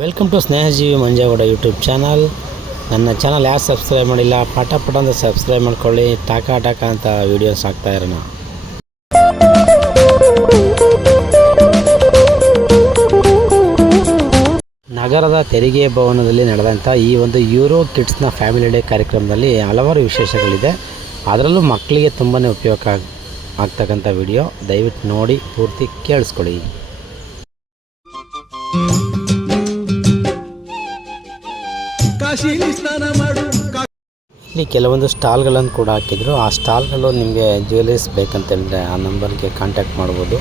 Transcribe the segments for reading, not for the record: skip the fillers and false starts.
Welcome to Snehajeevi Manjegowda YouTube channel. ನನ್ನ channel ಯಾರು subscribe ಮಾಡಿಲ್ಲ ಪಟ ಅಂತ ಸಬ್ಸ್ಕ್ರೈಬ್ ಮಾಡ್ಕೊಳ್ಳಿ. ಟಾಕ ಅಂತ ವೀಡಿಯೋಸ್ ಹಾಕ್ತಾ ಇರೋಣ. ನಗರದ ತೆರಿಗೆ ಭವನದಲ್ಲಿ ನಡೆದಂಥ ಈ ಒಂದು ಯೂರೋ ಕಿಡ್ಸ್ನ ಫ್ಯಾಮಿಲಿ ಡೇ ಕಾರ್ಯಕ್ರಮದಲ್ಲಿ ಹಲವಾರು ವಿಶೇಷಗಳಿದೆ. ಅದರಲ್ಲೂ ಮಕ್ಕಳಿಗೆ ತುಂಬಾ ಉಪಯೋಗ ಆಗ್ತಕ್ಕಂಥ ವಿಡಿಯೋ. ದಯವಿಟ್ಟು ನೋಡಿ ಪೂರ್ತಿ ಕೇಳಿಸ್ಕೊಳ್ಳಿ. ಇಲ್ಲಿ ಕೆಲವೊಂದು ಸ್ಟಾಲ್ಗಳನ್ನು ಕೂಡ ಹಾಕಿದ್ರು. ಆ ಸ್ಟಾಲ್ಗಳು ನಿಮಗೆ ಜ್ಯುವೆಲರೀಸ್ ಬೇಕಂತಂದರೆ ಆ ನಂಬರ್ಗೆ ಕಾಂಟ್ಯಾಕ್ಟ್ ಮಾಡ್ಬೋದು.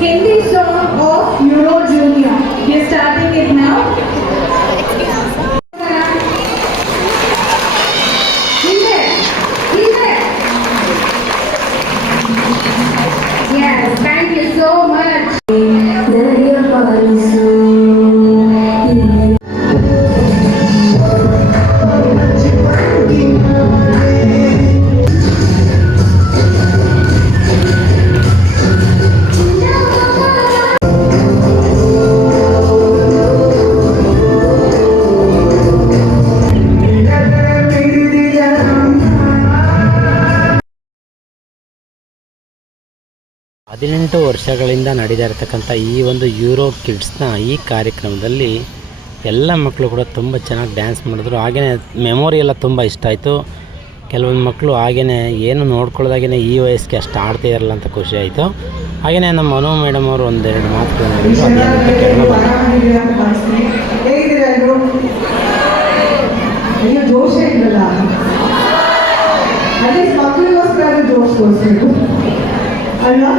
Hindi song of Euro Junior. We are starting it now. Yes, thank you so much. ಹದಿನೆಂಟು ವರ್ಷಗಳಿಂದ ನಡೀತಾ ಇರತಕ್ಕಂಥ ಈ ಒಂದು ಯೂರೋ ಕಿಡ್ಸ್ನ ಈ ಕಾರ್ಯಕ್ರಮದಲ್ಲಿ ಎಲ್ಲ ಮಕ್ಕಳು ಕೂಡ ತುಂಬ ಚೆನ್ನಾಗಿ ಡ್ಯಾನ್ಸ್ ಮಾಡಿದ್ರು. ಹಾಗೆಯೇ ಮೆಮೊರಿ ಎಲ್ಲ ತುಂಬ ಇಷ್ಟ ಆಯಿತು. ಕೆಲವೊಂದು ಮಕ್ಕಳು ಹಾಗೆಯೇ ಏನು ನೋಡ್ಕೊಳ್ಳೋದಾಗೇ ಈ ವಯಸ್ಸಿಗೆ ಅಷ್ಟು ಆಡ್ತಾ ಇರಲ್ಲ ಅಂತ ಖುಷಿ ಆಯಿತು. ಹಾಗೆಯೇ ನಮ್ಮ ಮನು ಮೇಡಮ್ ಅವರು ಒಂದೆರಡು ಮಾತುಗಳು ಹೇಳಿದ್ರು. ಅದೇನಂತ ಕೇಳೋಣ ಅಲ್ವಾ?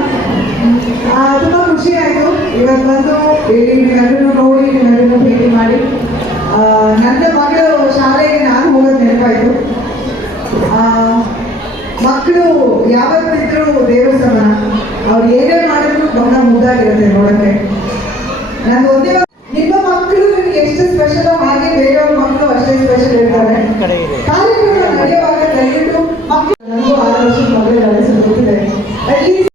ತುಂಬ ಖುಷಿ ಆಯಿತು ಇವತ್ತು ಬಂದು ನಿಮ್ಮೆಲ್ಲರೂ ನೋಡಿ ನಿಮ್ಮೆಲ್ಲರೂ ಭೇಟಿ ಮಾಡಿ. ನನ್ನ ಮಗಳು ಶಾಲೆಗೆ ನಾನು ಹೋಗೋದು ನೆನಪಾಯಿತು. ಮಕ್ಕಳು ಯಾವತ್ತಿದ್ರೂ ದೇವರ ಸಮಾನ. ಅವ್ರು ಏನೇ ಮಾಡಿದ್ರು ಬಹಳ ಮುದ್ದಾಗಿರುತ್ತೆ ನೋಡೋಕ್ಕೆ. ನಾನು ಒಂದೇ ನಿಮ್ಮ ಮಕ್ಕಳು ನಿಮ್ಗೆ ಎಷ್ಟು ಸ್ಪೆಷಲ್ ಹಾಗೆ ಬೇರೆಯವ್ರ ಮಕ್ಕಳು ಅಷ್ಟೇ ಸ್ಪೆಷಲ್ ಇರ್ತಾರೆ. ಕಾರ್ಯಕ್ರಮ ನಡೆಯುವಾಗ ದಯವಿಟ್ಟು ಮಕ್ಕಳು ನನಗೂ 6 ವರ್ಷದ ಮಗಳು ನಡೆಸೋದಿದೆ. ಅಟ್ಲೀಸ್ಟ್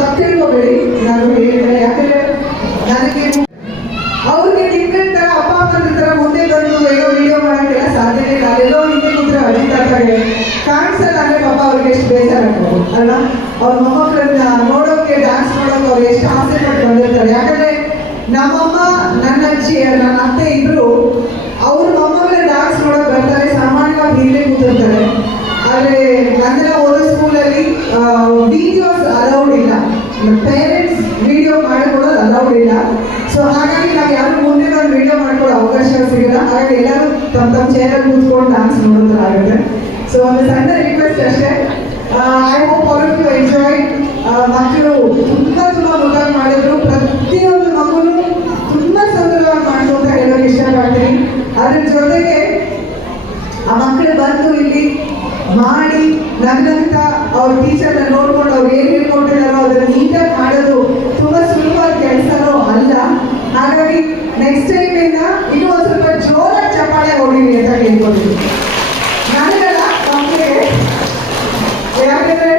ತಪ್ಪಿಳ್ಕೋಬೇಡಿ ನಾನು ಹೇಳಿದ್ರೆ. ಯಾಕಂದ್ರೆ ನನಗೆ ಅವ್ರಿಗೆ ಡಿಫ್ರೆಂಟ್ ತರ ಅಪ್ಪ ಅಮ್ಮನ ತರ ಮುಂದೆ ಬಂದು ಏನೋ ವಿಡಿಯೋ ಮಾಡೋಕ್ಕೆಲ್ಲ ಸಾಧ್ಯತೆ ಇಲ್ಲ. ಎಲ್ಲೋ ಹಿಂದೆ ಕೂತ್ರೆ ಅಡಿತಾರೆ ಕಾಣಿಸಲ್ಲ ಅಂದ್ರೆ ಪಾಪ ಅವ್ರಿಗೆ ಎಷ್ಟು ಬೇಜಾರ ಆಗ್ಬೋದು ಅಲ್ಲ. ಅವ್ರ ಮೊಮ್ಮಕ್ಕಳನ್ನ ನೋಡೋಕೆ ಡ್ಯಾನ್ಸ್ ಮಾಡೋಕೆ ಅವ್ರು ಎಷ್ಟು ಆಸೆ ಪಟ್ಟು ಬಂದಿರ್ತಾರೆ. ಯಾಕಂದ್ರೆ ನಮ್ಮಮ್ಮ ನನ್ನ ಅಜ್ಜಿ ನನ್ನ ಅತ್ತೆ ಇಬ್ರು ಅವ್ರ ಮೊಮ್ಮಕ್ಕಳ ಡ್ಯಾನ್ಸ್ ನೋಡೋಕೆ ಬರ್ತಾರೆ. ಸಾಮಾನ್ಯವಾಗಿ ಹಿಂದೆ ಕೂತಿರ್ತಾರೆ. ಆದರೆ ನನ್ನ ಓದೋ ಸ್ಕೂಲಲ್ಲಿ ವಿಡಿಯೋಸ್ ಅಲೌಡ್ ಇಲ್ಲ. ಪೇರೆಂಟ್ಸ್ ವಿಡಿಯೋ ಮಾಡಿಕೊಡೋದು ಅಲೌಡ್ ಇಲ್ಲ. ಸೊ ಹಾಗಾಗಿ ನಾವು ಯಾರು ಮುಂದೆ ಒಂದು ವಿಡಿಯೋ ಮಾಡ್ಕೊಳ್ಳೋ ಅವಕಾಶ ಸಿಗಲ್ಲ. ಹಾಗಾಗಿ ಎಲ್ಲರೂ ತಮ್ಮ ಚೇರಲ್ಲಿ ಕೂತ್ಕೊಂಡು ಡಾನ್ಸ್ ನೋಡೋದಾಗುತ್ತೆ. ಸೊ ಒಂದು ಸಣ್ಣ ರಿಕ್ವೆಸ್ಟ್ ಅಷ್ಟೇ. I hope all of you enjoy. ಮಕ್ಕಳು ತುಂಬ ಮುದ್ದಾಗಿ ಮಾಡಿದ್ರು. ಪ್ರತಿಯೊಂದು ಮಗುನು ತುಂಬ ಸುಂದರವಾಗಿ ಮಾಡ್ತು ಅಂತ ಹೇಳೋಕೆ ಇಷ್ಟಪಡ್ತೀನಿ. ಅದ್ರ ಜೊತೆಗೆ ಆ ಮಕ್ಕಳು ಬಂದು ಇಲ್ಲಿ ಮಾಡಿ ನನ್ನಂತ ಅವ್ರ ಟೀಚರ್ನ ನೋಡ್ಕೊಂಡು ಅವ್ರು ಏನು ಹೇಳ್ಕೊಟ್ಟಿದ್ದಾರೋ ಅದನ್ನು ನೀಟಾಗಿ ಮಾಡೋದು ತುಂಬ ಸುಲಭವಾದ ಕೆಲಸನೂ ಅಲ್ಲ. ಹಾಗಾಗಿ ನೆಕ್ಸ್ಟ್ ಟೈಮಿಂದ ಇನ್ನೂ ಒಂದು ಸ್ವಲ್ಪ ಜೋರಾಗಿ ಚಪ್ಪಾಳೆ ಹೊಡೀರಿ ಅಂತ ಹೇಳ್ಕೊಳ್ತೀವಿ. ನನಗಲ್ಲ, ಮಕ್ಕಳಿಗೆ. ಯಾಕಂದರೆ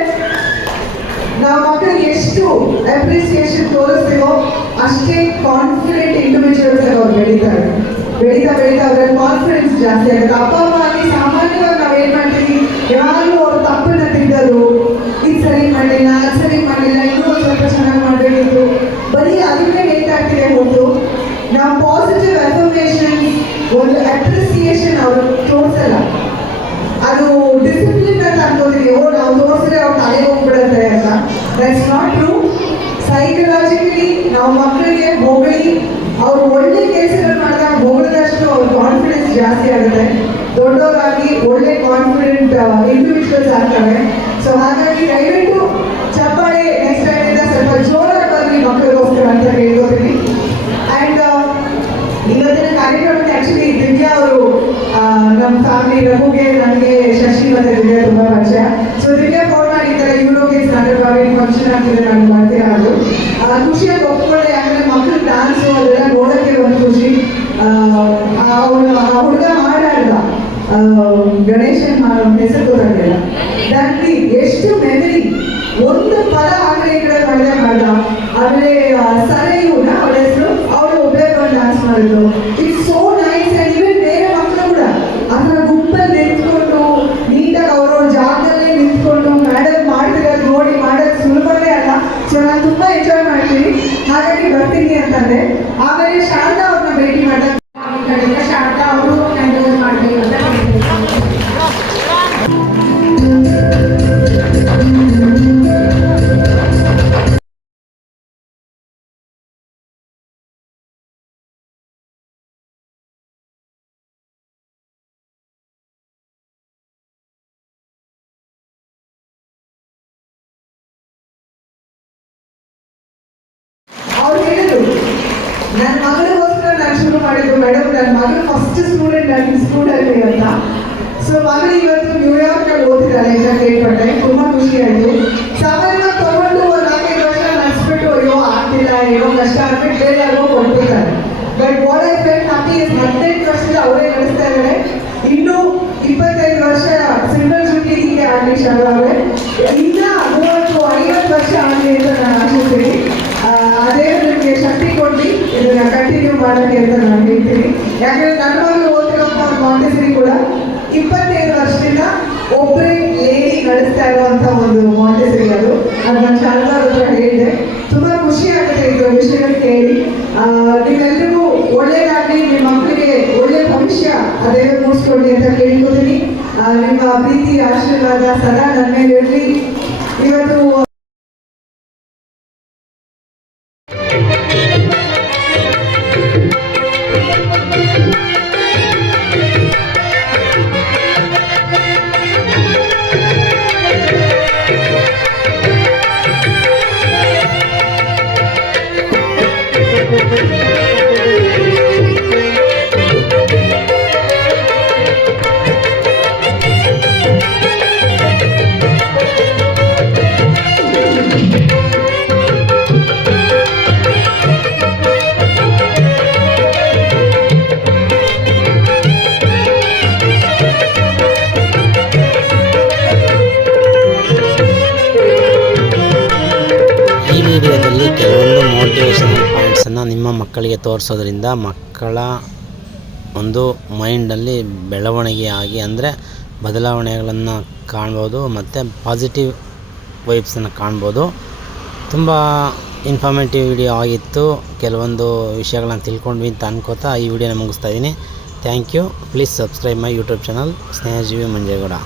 ನಾವು ಮಕ್ಕಳಿಗೆ ಎಷ್ಟು ಅಪ್ರಿಸಿಯೇಷನ್ ತೋರಿಸ್ತೀವೋ ಅಷ್ಟೇ ಕಾನ್ಫಿಡೆಂಟ್ ಇಂಡಿವಿಜುವಲ್ಸ್ ಅವ್ರು ಬೆಳೀತಾರೆ. ಬೆಳೀತಾ ಅವ್ರಲ್ಲಿ ಕಾನ್ಫಿಡೆನ್ಸ್ ಜಾಸ್ತಿ ಆಗುತ್ತೆ. ಅಪ್ಪ ಅಮ್ಮ ಆಗಿ ಸಾಮಾನ್ಯವಾಗಿ ನಾವು ಏನು ಮಾಡ್ತೀವಿ, ಯಾರು ಅವ್ರ ತಪ್ಪನ್ನ ತಿದ್ದೋದು, ಇದು ಸರಿ ಮಾಡಲಿಲ್ಲ ಅದು ಸರಿ ಮಾಡಲಿಲ್ಲ ಇನ್ನೂ ಒಂದು ಸ್ವಲ್ಪ ಚೆನ್ನಾಗಿ ಮಾಡಬೇಕಿತ್ತು, ಬರೀ ಅದನ್ನೇ ಬೇಕಾಗ್ತಿದೆ ಹೊರತು ನಾವು ಪಾಸಿಟಿವ್ ಅಫರ್ಮೇಷನ್ ಒಂದು ಅಪ್ರಿಸಿಯೇಷನ್ ಅವರು ತೋರಿಸಲ್ಲ. ಅದು ಡಿಸಿಪ್ಲಿನ್ ಅಂತ ಅನ್ಕೋತೀವಿ. ನಾವು ತೋರಿಸಿದ್ರೆ ಅವ್ರು ತಲೆ ಹೋಗ್ಬಿಡುತ್ತೆ ಅಂತ. That's not true. ಸೈಕಲಾಜಿಕಲಿ ನಾವು ಮಕ್ಕಳಿಗೆ ಹೊಗಳಿ ಅವ್ರು ಒಳ್ಳೆ ಕೆಲಸಗಳು ಮಾಡಿದಾಗ ಹೊಗಳಿದಷ್ಟು ಅವ್ರ ಕಾನ್ಫಿಡೆನ್ಸ್ ಜಾಸ್ತಿ ಆಗುತ್ತೆ, ದೊಡ್ಡವರಾಗಿ ಒಳ್ಳೆ ಕಾನ್ಫಿಡೆಂಟ್ ಇಂಡಿವಿಜುವಲ್ಸ್ ಆಗ್ತವೆ. ಸೊ ಹಾಗಾಗಿ ದಯವಿಟ್ಟು ಚಪ್ಪಾಳೆ ನೆಕ್ಸ್ಟ್ ಟೈಮ್ ಇಂದ ಸ್ವಲ್ಪ ಜೋರಾಗಿ ಬರಲಿ ಮಕ್ಕಳಿಗೋಸ್ಕರ ಅಂತ ಹೇಳ್ಕೊತೀನಿ. ಆ್ಯಂಡ್ ಇವತ್ತಿನ ಕಾರ್ಯಕ್ರಮಕ್ಕೆ ಆ್ಯಕ್ಚುಲಿ ದಿವ್ಯಾ ಅವರು ನಮ್ಮ ಫ್ಯಾಮಿಲಿ ರಘುಗೆ ನನಗೆ ಶಶಿ ಮತ್ತು ದಿವ್ಯಾ ತುಂಬ ಪರಿಚಯ. ಸೊ ದಿವ್ಯಾ ಫೋನ್ ಮಾಡಿ ಈ ಥರ ಯೂರೋಗೆ ಸ್ನಾತಕವಾಗಿ ಫಂಕ್ಷನ್ ಆಗ್ತಿದೆ, ನಾನು ಮಾಡ್ತೀರಾ ಅದು ಖುಷಿಯಾಗಿ ಒಪ್ಕೊಳ್ಳಿ. ಯಾಕಂದರೆ ಮಕ್ಕಳು ಡ್ಯಾನ್ಸು ಅದೆಲ್ಲ ನೋಡೋಕ್ಕೆ ಒಂದು ಖುಷಿ. ಹುಡುಗ ಹಾಡಾಡ್ದ ಗಣೇಶನ್ ಹೆಸರು ಗೊತ್ತಾಗಲಿಲ್ಲ, ದಂಡಿ ಎಷ್ಟು ಮೆಮರಿ, ಒಂದು ಪದ ಆ ಕಡೆ ಈ ಕಡೆ ಮಾಡ್ದ. ಆಮೇಲೆ ಸರೆಯೂನ ಅವಳ ಹೆಸರು, ಅವಳು ಒಬ್ಬರೇ ಬಂದು ಡ್ಯಾನ್ಸ್ ಮಾಡಿದ್ರು. It's so nice. And even ಬೇರೆ ಮಕ್ಕಳು ಕೂಡ ಆ ಥರ ಗುಂಪಲ್ಲಿ ನಿಂತ್ಕೊಂಡು ನೀಟಾಗಿ ಅವ್ರವ್ರ ಜಾಗದಲ್ಲೇ ನಿಂತ್ಕೊಂಡು ಮೇಡಮ್ ಮಾಡ್ತಿರೋದು ನೋಡಿ ಮಾಡೋದು ಸುಲಭವೇ ಅಲ್ಲ. ಸೊ ನಾನು ತುಂಬ ಎಂಜಾಯ್ ಮಾಡ್ತೀನಿ, ಹಾಗಾಗಿ ಬರ್ತೀನಿ ಅಂತಂದೆ. ಆಮೇಲೆ ಶಾರದಾ ಅವ್ರನ್ನ ಭೇಟಿ ಮಾಡಿದಾಗ ಶಾರದಾ ಅವರು ಎಂಜಾಯ್ ಮಾಡ್ತೀವಿ ಅಂತ ಅವ್ರು ಹೇಳಿದ್ರು, ನನ್ನ ಮಗಳಿಗೋಸ್ಕರ ನಾನು ಶುರು ಮಾಡಿದ್ದು ಮೇಡಮ್, ನನ್ನ ಮಗಳು ಫಸ್ಟ್ ಸ್ಟೂಡೆಂಟ್ ನನ್ನ ಸ್ಕೂಲಲ್ಲಿ ಅಂತ. ಸೊ ಮಗಳು ಇವತ್ತು ನ್ಯೂಯಾರ್ಕಲ್ಲಿ ಓದಿದ್ದಾಳೆ ಅಂತ ಕೇಳ್ಪಟ್ಟೆ, ತುಂಬ ಖುಷಿ ಆಯಿತು. ಸಾಮಾನ್ಯವಾಗಿ ತಗೊಂಡು ಒಂದು 4-5 ವರ್ಷ ನಡೆಸ್ಬಿಟ್ಟು ಅಯ್ಯೋ ಆಗ್ತಿಲ್ಲ ಏನೋ ಕಷ್ಟ ಆಗ್ಬಿಟ್ಟು ಬೇರೆ ಯಾರಿಗೋ ಕೊಟ್ಬಿಡ್ತಾರೆ. But what I felt happy is 18 ವರ್ಷದಿಂದ ಅವರೇ ನಡೆಸ್ತಾ ಇದ್ದಾರೆ. ಇನ್ನೂ 25 ವರ್ಷ ಸಿಂಗಲ್ ಡ್ಯೂಟಿ ಹೀಗೆ ಆಗಲಿ ಶಾಲೆ, ಇನ್ನ 30-50 ವರ್ಷ ಆಗಲಿ ಅಂತ ನಾನು ಆಶಿಸ್ತೀನಿ. ಅದೇ ನಿಮಗೆ ಶಕ್ತಿ ಕೊಟ್ಟು ಇದನ್ನ ಕಂಟಿನ್ಯೂ ಮಾಡೋಕ್ಕೆ ಅಂತ ನಾನು ಹೇಳ್ತೀನಿ. ಯಾಕಂದ್ರೆ ನನ್ನ ಮಗಳು ಓದಿರೋಂಥ ಮಾಂಟೆಸರಿ ಕೂಡ 25 ವರ್ಷದಿಂದ ಒಬ್ಬರೇ ಲೇಡಿ ನಡೆಸ್ತಾ ಇರುವಂಥ ಒಂದು ಮಾಂಟೆಸರಿ ಅದು ನಾನು ಶಾರದಾ ಹತ್ರ ಹೇಳಿದೆ. ತುಂಬ ಖುಷಿ ಆಗುತ್ತೆ ಇದು ವಿಷಯಗಳು ಕೇಳಿ. ನೀವೆಲ್ಲರಿಗೂ ಒಳ್ಳೇದಾಗಲಿ, ನಿಮ್ಮ ಮಕ್ಕಳಿಗೆ ಒಳ್ಳೆ ಭವಿಷ್ಯ ಅದೇ ಮೂಡಿಸ್ಕೊಳ್ಳಿ ಅಂತ ಕೇಳ್ಕೊತೀನಿ. ನಿಮ್ಮ ಪ್ರೀತಿ ಆಶೀರ್ವಾದ ಸದಾ ನನ್ನ ಮೇಲೆ ಇರಲಿ. ಇವತ್ತು ವಿಡಿಯೋದಲ್ಲಿ ಕೆಲವೊಂದು ಮೋಟಿವೇಶನಲ್ ಪಾಯಿಂಟ್ಸನ್ನು ನಿಮ್ಮ ಮಕ್ಕಳಿಗೆ ತೋರಿಸೋದ್ರಿಂದ ಮಕ್ಕಳ ಒಂದು ಮೈಂಡಲ್ಲಿ ಬೆಳವಣಿಗೆ ಆಗಿ, ಅಂದರೆ ಬದಲಾವಣೆಗಳನ್ನು ಕಾಣ್ಬೋದು ಮತ್ತು ಪಾಸಿಟಿವ್ ವೈಬ್ಸನ್ನು ಕಾಣ್ಬೋದು. ತುಂಬ ಇನ್ಫಾರ್ಮೇಟಿವ್ ವಿಡಿಯೋ ಆಗಿತ್ತು, ಕೆಲವೊಂದು ವಿಷಯಗಳನ್ನು ತಿಳ್ಕೊಂಡ್ವಿ ಅಂತ ಅನ್ಕೋತಾ ಈ ವಿಡಿಯೋನ ಮುಗಿಸ್ತಾ ಇದ್ದೀನಿ. Thank you. Please subscribe my YouTube channel Snehajeevi Manjegowda.